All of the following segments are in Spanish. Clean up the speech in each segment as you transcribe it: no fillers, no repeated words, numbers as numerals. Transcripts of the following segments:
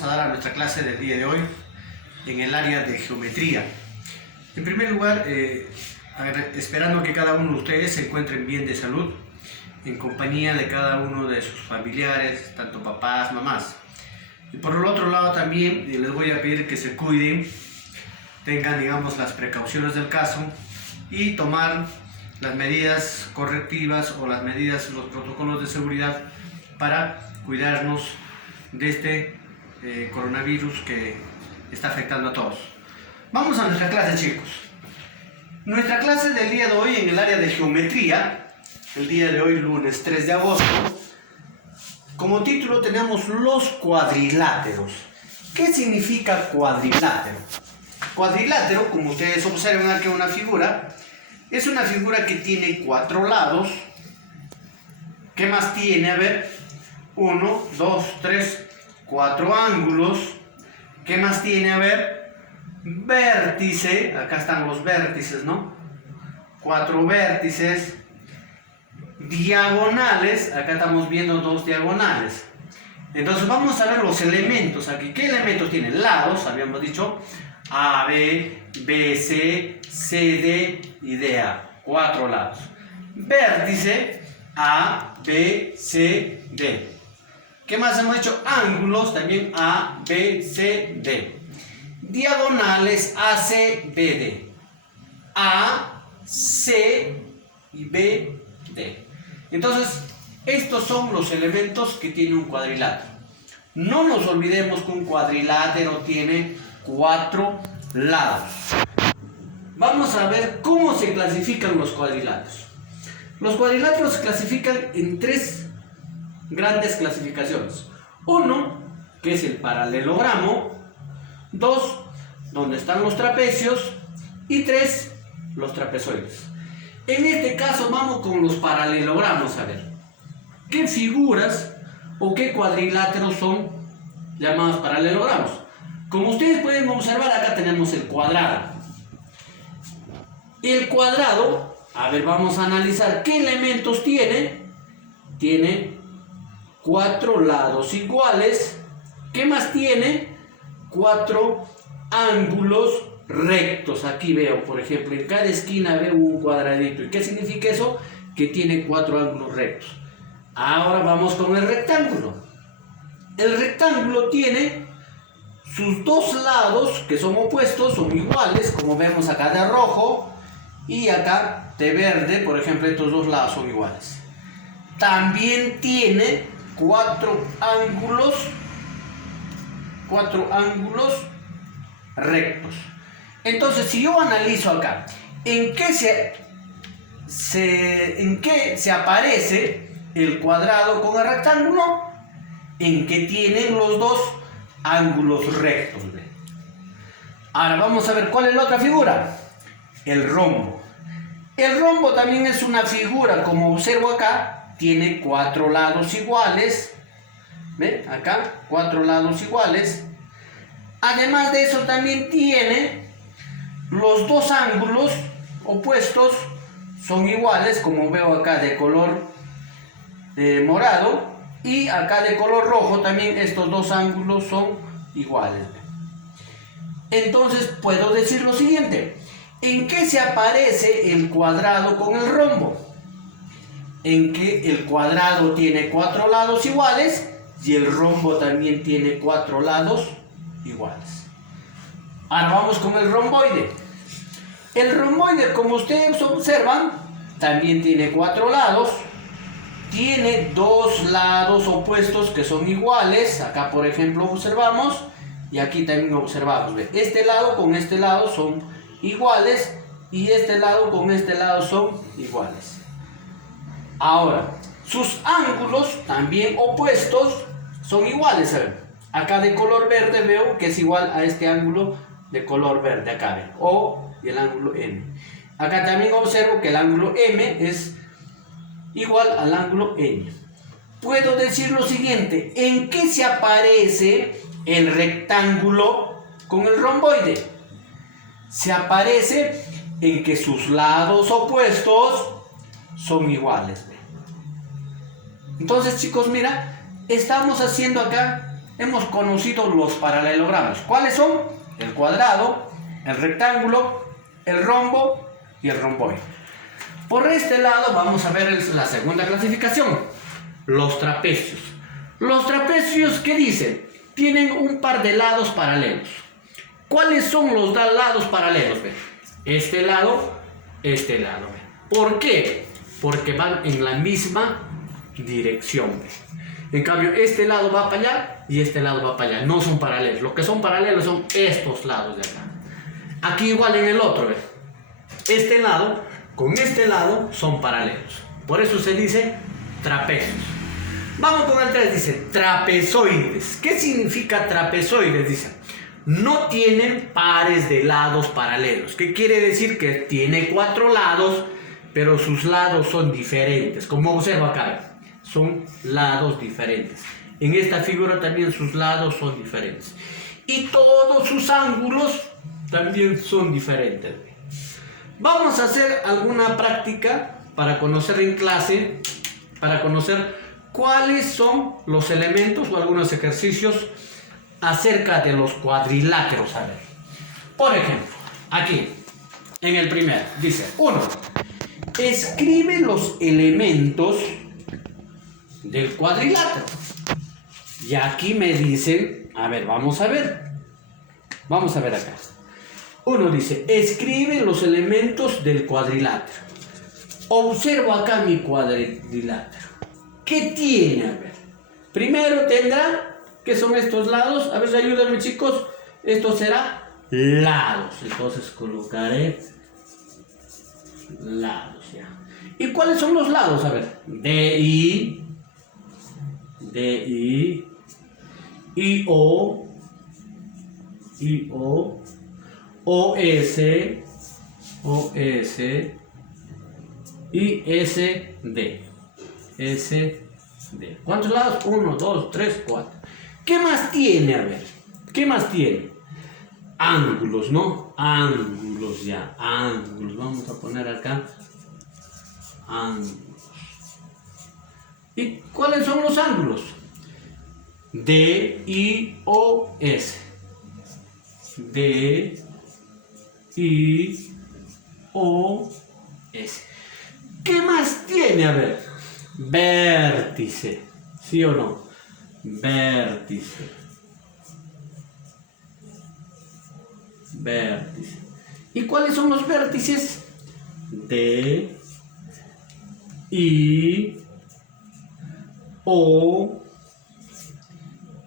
vamos a dar a nuestra clase del día de hoy en el área de geometría. En primer lugar, esperando que cada uno de ustedes se encuentren bien de salud, en compañía de cada uno de sus familiares, tanto papás, mamás. Y por el otro lado también les voy a pedir que se cuiden, tengan, digamos, las precauciones del caso y tomar las medidas correctivas o las medidas, los protocolos de seguridad para cuidarnos de este coronavirus que está afectando a todos. Vamos a nuestra clase, chicos. Nuestra clase del día de hoy en el área de geometría, el día de hoy lunes 3 de agosto, como título tenemos los cuadriláteros. ¿Qué significa cuadrilátero? Cuadrilátero, como ustedes observan aquí una figura, es una figura que tiene 4 lados. ¿Qué más tiene? A ver, 1, 2, 3, 4 ángulos. ¿Qué más tiene? A ver, vértice, acá están los vértices, ¿no? 4 vértices. Diagonales, acá estamos viendo 2 diagonales. Entonces vamos a ver los elementos aquí. ¿Qué elementos tienen? Lados, habíamos dicho A, B, B, C, C, D y D, A. 4 lados. Vértice A, B, C, D. ¿Qué más hemos dicho? Ángulos, también A, B, C, D. Diagonales A, C, B, D. A, C y B, D. Entonces, estos son los elementos que tiene un cuadrilátero. No nos olvidemos que un cuadrilátero tiene 4 lados. Vamos a ver cómo se clasifican los cuadriláteros. Los cuadriláteros se clasifican en 3 grandes clasificaciones. 1, que es el paralelogramo. 2, donde están los trapecios. Y 3, los trapezoides. En este caso vamos con los paralelogramos a ver qué figuras o qué cuadriláteros son llamados paralelogramos. Como ustedes pueden observar, acá tenemos el cuadrado. El cuadrado, a ver, vamos a analizar qué elementos tiene. Tiene 4 lados iguales. ¿Qué más tiene? 4 ángulos rectos. Aquí veo, por ejemplo, en cada esquina veo un cuadradito. ¿Y qué significa eso? Que tiene 4 ángulos rectos. Ahora vamos con el rectángulo. El rectángulo tiene sus 2 lados que son opuestos, son iguales, como vemos acá de rojo y acá de verde. Por ejemplo, estos 2 lados son iguales. También tiene 4 ángulos rectos. Entonces, si yo analizo acá, ¿en qué se aparece el cuadrado con el rectángulo? En que tienen los 2 ángulos rectos. Ahora vamos a ver cuál es la otra figura. El rombo. El rombo también es una figura, como observo acá, tiene 4 lados iguales. ¿Ven? Acá, 4 lados iguales. Además de eso, también tiene los 2 ángulos opuestos, son iguales, como veo acá de color morado, y acá de color rojo también estos 2 ángulos son iguales. Entonces puedo decir lo siguiente: ¿en qué se aparece el cuadrado con el rombo? En que el cuadrado tiene 4 lados iguales y el rombo también tiene 4 lados iguales. Ahora vamos con el romboide. El romboide, como ustedes observan, también tiene 4 lados. Tiene 2 lados opuestos que son iguales. Acá, por ejemplo, observamos. Y aquí también observamos. Este lado con este lado son iguales. Y este lado con este lado son iguales. Ahora, sus ángulos también opuestos son iguales. Acá de color verde veo que es igual a este ángulo de color verde. Acá ven. O y el ángulo M. Acá también observo que el ángulo M es igual al ángulo N. Puedo decir lo siguiente: ¿en qué se aparece el rectángulo con el romboide? Se aparece en que sus lados opuestos son iguales. Entonces, chicos, mira, estamos haciendo acá hemos conocido los paralelogramos. ¿Cuáles son? El cuadrado, el rectángulo, el rombo y el romboide. Por este lado vamos a ver la segunda clasificación, los trapecios. Los trapecios, ¿qué dicen? Tienen un par de lados paralelos. ¿Cuáles son los lados paralelos? Este lado, este lado. ¿Por qué? Porque van en la misma dirección. En cambio, este lado va para allá y este lado va para allá. No son paralelos. Lo que son paralelos son estos lados de acá. Aquí igual en el otro. Este lado con este lado son paralelos. Por eso se dice trapecios. Vamos con el 3. Dice trapezoides. ¿Qué significa trapezoides? Dice, no tienen pares de lados paralelos. ¿Qué quiere decir? Que tiene 4 lados, pero sus lados son diferentes. Como observa acá, son lados diferentes. En esta figura también sus lados son diferentes. Y todos sus ángulos también son diferentes. Vamos a hacer alguna práctica para conocer en clase, para conocer cuáles son los elementos o algunos ejercicios acerca de los cuadriláteros. A ver, por ejemplo, aquí, en el primero, dice 1. Escribe los elementos del cuadrilátero. Y aquí me dicen, a ver, vamos a ver acá. 1 dice, escribe los elementos del cuadrilátero. Observo acá mi cuadrilátero. ¿Qué tiene? A ver, primero tendrá, ¿qué son estos lados? A ver, ayúdenme chicos. Esto será lados. Entonces colocaré lados, ya. ¿Y cuáles son los lados? A ver, DI, IO, OS, y SD. ¿Cuántos lados? 1, 2, 3, 4. ¿Qué más tiene? A ver, ¿qué más tiene? Ángulos, ¿no? Ángulos, ya, ángulos. Vamos a poner acá ángulos. ¿Y cuáles son los ángulos? DIOS. DIOS. ¿Qué más tiene? A ver, vértice, ¿sí o no? Vértice. ¿Y cuáles son los vértices? D, I, O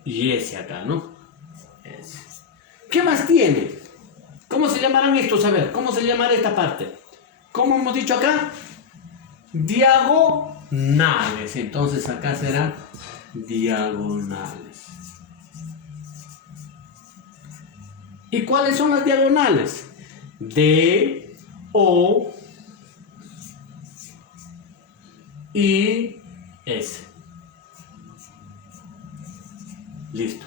y S acá, ¿no? S. ¿Qué más tiene? ¿Cómo se llamarán estos? A ver, ¿cómo se llamará esta parte? ¿Cómo hemos dicho acá? Diagonales. Entonces acá serán diagonales. ¿Y cuáles son las diagonales? D, O, I, S. Listo.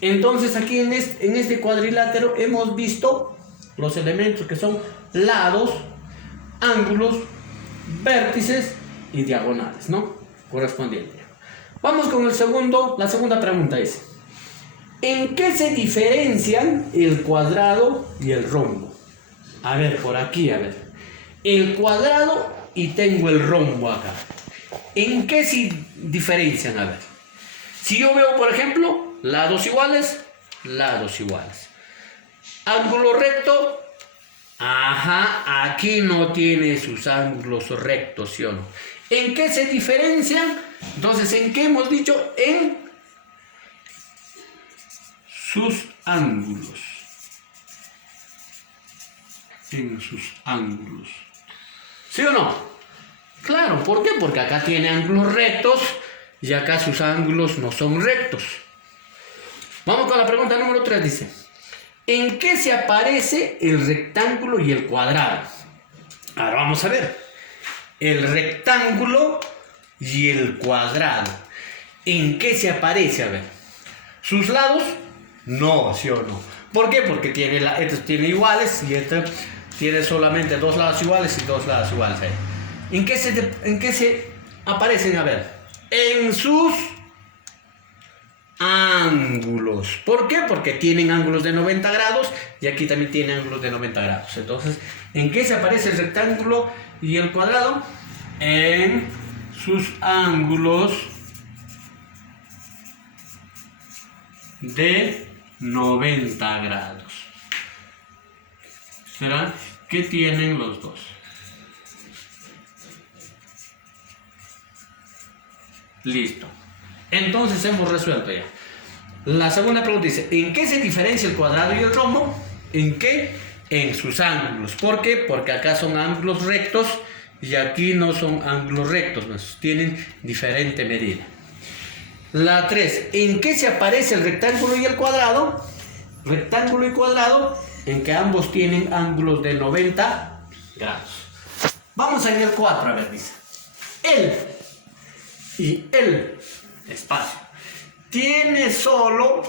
Entonces aquí en este cuadrilátero hemos visto los elementos que son lados, ángulos, vértices y diagonales, ¿no? Correspondiente. Vamos con la segunda pregunta es, ¿en qué se diferencian el cuadrado y el rombo? A ver, por aquí, a ver. El cuadrado y tengo el rombo acá. ¿En qué se diferencian? A ver. Si yo veo, por ejemplo, lados iguales. Ángulo recto. Ajá, aquí no tiene sus ángulos rectos, ¿sí o no? ¿En qué se diferencian? Entonces, ¿en qué hemos dicho? En sus ángulos. En sus ángulos. ¿Sí o no? Claro, ¿por qué? Porque acá tiene ángulos rectos y acá sus ángulos no son rectos. Vamos con la pregunta número 3, dice, ¿en qué se aparece el rectángulo y el cuadrado? Ahora vamos a ver. El rectángulo y el cuadrado. ¿En qué se aparece? A ver. ¿Sus lados? No, ¿sí o no? ¿Por qué? Porque estos tiene iguales y este tiene solamente 2 lados iguales y 2 lados iguales. ¿En qué se aparecen? A ver. En sus ángulos. ¿Por qué? Porque tienen ángulos de 90 grados y aquí también tienen ángulos de 90 grados. Entonces, ¿en qué se aparece el rectángulo y el cuadrado? En sus ángulos de 90 grados. ¿Será que tienen los dos? Listo. Entonces hemos resuelto ya. La segunda pregunta dice, ¿en qué se diferencia el cuadrado y el rombo? ¿En qué? En sus ángulos. ¿Por qué? Porque acá son ángulos rectos y aquí no son ángulos rectos, tienen diferente medida. La 3, ¿en qué se aparece el rectángulo y el cuadrado? Rectángulo y cuadrado, en que ambos tienen ángulos de 90 grados. Vamos a ir al 4, a ver, dice. Él y el espacio tiene solo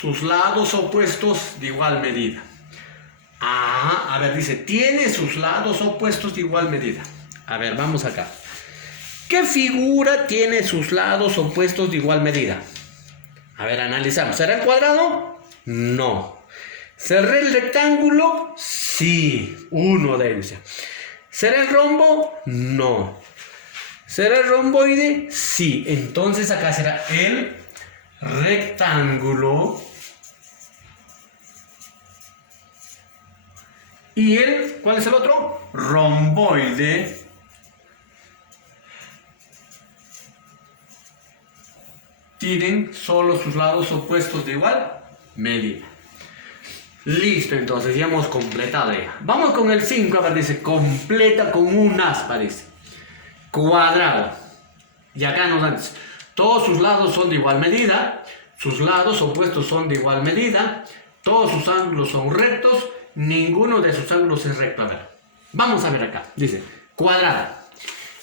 sus lados opuestos de igual medida. A ver, dice, tiene sus lados opuestos de igual medida. A ver, vamos acá. ¿Qué figura tiene sus lados opuestos de igual medida? A ver, analizamos. ¿Será el cuadrado? No. ¿Será el rectángulo? Sí, uno de ellos. ¿Será el rombo? No. ¿Será el romboide? Sí. Entonces acá será el rectángulo y el, ¿cuál es el otro? Romboide. Tienen solo sus lados opuestos de igual medida. Listo, entonces ya hemos completado ya. Vamos con el 5, a ver, dice, completa con un aspa, dice. Cuadrado. Y acá nos dan, todos sus lados son de igual medida, sus lados opuestos son de igual medida, todos sus ángulos son rectos, ninguno de sus ángulos es recto. A ver, vamos a ver acá, dice, cuadrado.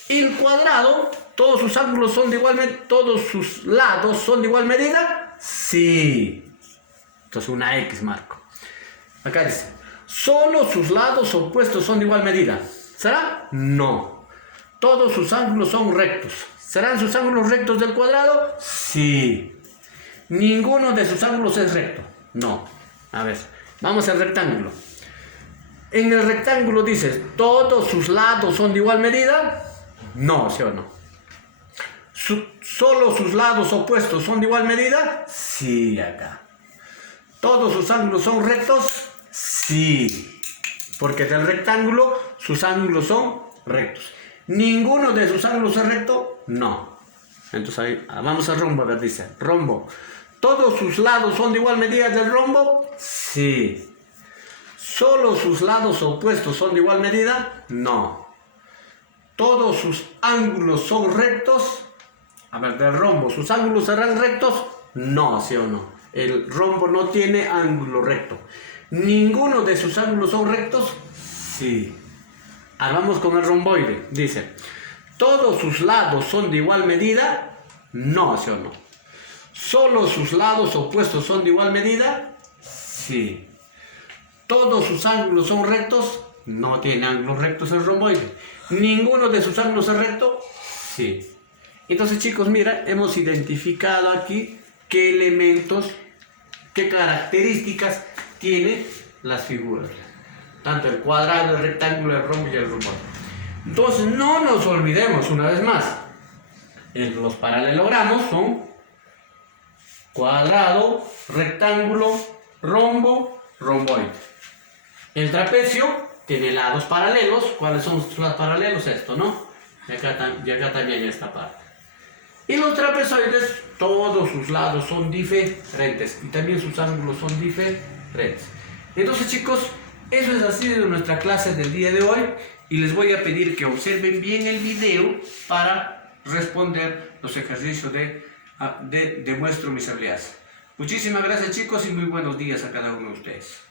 El cuadrado, todos sus ángulos son de igual medida, todos sus lados son de igual medida, sí. Entonces una X marco. Acá dice, solo sus lados opuestos son de igual medida. ¿Será? No. Todos sus ángulos son rectos. ¿Serán sus ángulos rectos del cuadrado? Sí. Ninguno de sus ángulos es recto. No. A ver, vamos al rectángulo. En el rectángulo dice, ¿todos sus lados son de igual medida? No, ¿sí o no? ¿Solo sus lados opuestos son de igual medida? Sí, acá. ¿Todos sus ángulos son rectos? Sí. Porque del rectángulo sus ángulos son rectos. ¿Ninguno de sus ángulos es recto? No. Entonces ahí, vamos al rombo, a ver, dice, rombo. ¿Todos sus lados son de igual medida del rombo? Sí. ¿Solo sus lados opuestos son de igual medida? No. ¿Todos sus ángulos son rectos? A ver, del rombo, ¿sus ángulos serán rectos? No, ¿sí o no? El rombo no tiene ángulo recto. ¿Ninguno de sus ángulos son rectos? Sí. Ahora vamos con el romboide. Dice, ¿todos sus lados son de igual medida? No, ¿sí o no? ¿Solo sus lados opuestos son de igual medida? Sí. ¿Todos sus ángulos son rectos? No tiene ángulos rectos el romboide. ¿Ninguno de sus ángulos es recto? Sí. Entonces, chicos, mira, hemos identificado aquí qué elementos, qué características tienen las figuras. Tanto el cuadrado, el rectángulo, el rombo y el romboide. Entonces, no nos olvidemos una vez más. Los paralelogramos son cuadrado, rectángulo, rombo, romboide. El trapecio tiene lados paralelos. ¿Cuáles son sus lados paralelos? Esto, ¿no? Y acá también esta parte. Y los trapezoides, todos sus lados son diferentes y también sus ángulos son diferentes. Entonces, chicos, eso es así de nuestra clase del día de hoy y les voy a pedir que observen bien el video para responder los ejercicios demuestro mis habilidades. Muchísimas gracias, chicos, y muy buenos días a cada uno de ustedes.